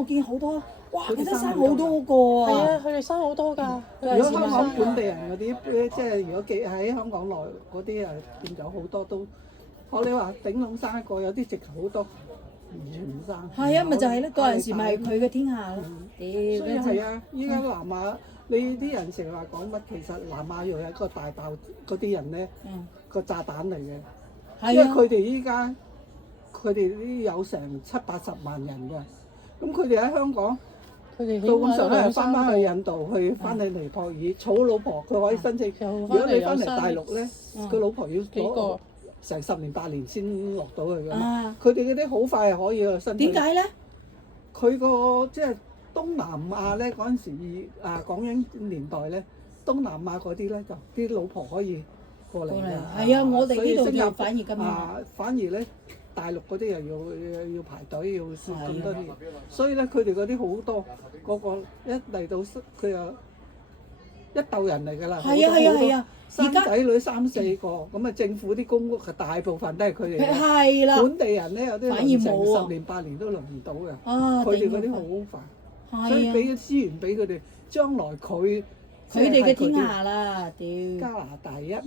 我見好多，哇！佢哋佢哋生生好多個係啊！啊，佢哋生好多㗎。如果香港本地人嗰啲，即係如果寄喺香港內嗰啲啊，變咗好多都，學你話頂籠生一個，有啲直頭好多完全唔生。係啊，咪就係咯，嗰陣時咪係佢嘅天下咯。所以屌，係啊，依家南亞你啲人成日話講乜，其實南亞又係一個大爆嗰啲人咧，個炸彈嚟嘅。因為係啊，佢哋依家佢哋啲有成70-80萬人㗎，咁佢哋喺香港。佢哋基本上咧係翻去印度，翻去尼泊爾，儲老婆佢可以申請。如果你翻嚟大陸咧，佢老婆要攞成10年8年先落到去㗎嘛。佢哋嗰啲好快係可以去申請。點解咧？佢個即係東南亞咧嗰陣時港英年代咧，東南亞嗰啲咧就啲老婆可以過嚟㗎。係啊，我哋呢度所以新加坡就反而咁反而咧。大陸嗰啲又要排隊，要咁多年，所以咧佢哋嗰啲好多個個一嚟到佢又一竇人嚟㗎啦，係啊係啊係啊，生仔女3-4個，咁啊政府啲公屋係大部分都係佢哋嘅，係啦，本地人咧有啲反而輪成冇啊10年8年都輪唔到嘅，啊，佢哋嗰啲好煩，所以俾嘅資源俾佢哋，將來佢哋嘅天下啦，屌！加拿大一。